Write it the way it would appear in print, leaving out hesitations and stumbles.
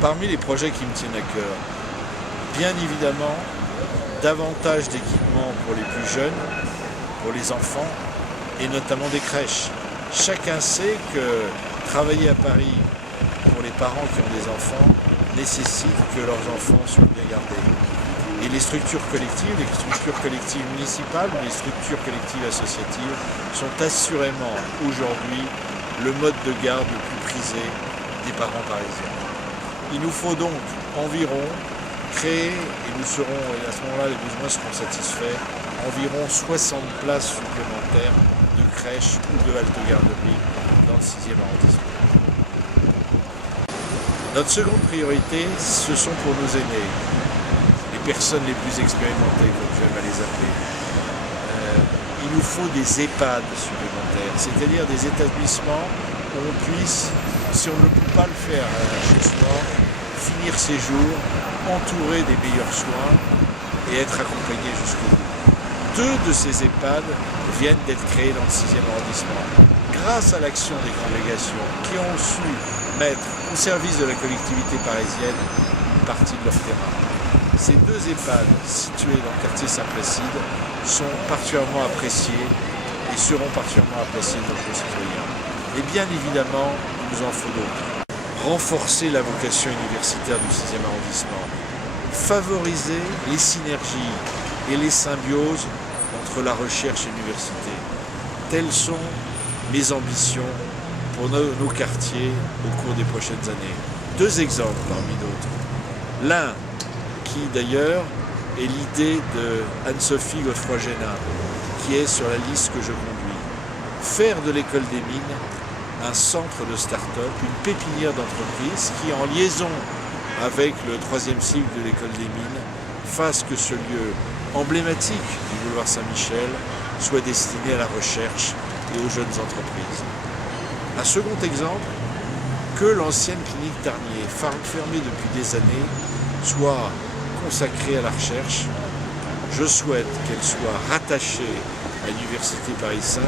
Parmi les projets qui me tiennent à cœur, bien évidemment, davantage d'équipements pour les plus jeunes, pour les enfants, et notamment des crèches. Chacun sait que travailler à Paris pour les parents qui ont des enfants nécessite que leurs enfants soient bien gardés. Et les structures collectives municipales ou les structures collectives associatives sont assurément aujourd'hui le mode de garde le plus prisé des parents parisiens. Il nous faut donc environ créer, et nous serons, et à ce moment-là les besoins seront satisfaits, environ 60 places supplémentaires de crèches ou de halte-garderie dans le 6e arrondissement. Notre seconde priorité, ce sont pour nos aînés, les personnes les plus expérimentées, comme j'aime à les appeler. Il nous faut des EHPAD supplémentaires, c'est-à-dire des établissements où on puisse, si on ne peut pas le faire chez soi, finir ses jours, entouré des meilleurs soins et être accompagné jusqu'au bout. 2 de ces EHPAD viennent d'être créés dans le 6e arrondissement, grâce à l'action des congrégations qui ont su mettre au service de la collectivité parisienne une partie de leur terrain. Ces 2 EHPAD situés dans le quartier Saint-Placide sont particulièrement appréciés et seront particulièrement appréciés de nos concitoyens. Et bien évidemment, il nous en faut d'autres. Renforcer la vocation universitaire du 6e arrondissement, favoriser les synergies et les symbioses entre la recherche et l'université. Telles sont mes ambitions pour nos quartiers au cours des prochaines années. 2 exemples parmi d'autres. L'un, qui d'ailleurs est l'idée de Anne-Sophie Godefroy-Génin, qui est sur la liste que je conduis. Faire de l'école des mines un centre de start-up, une pépinière d'entreprise qui, en liaison avec le 3e cycle de l'école des mines, fasse que ce lieu emblématique du boulevard Saint-Michel soit destiné à la recherche et aux jeunes entreprises. Un second exemple, que l'ancienne clinique Tarnier, fermée depuis des années, soit consacrée à la recherche. Je souhaite qu'elle soit rattachée à l'Université Paris 5.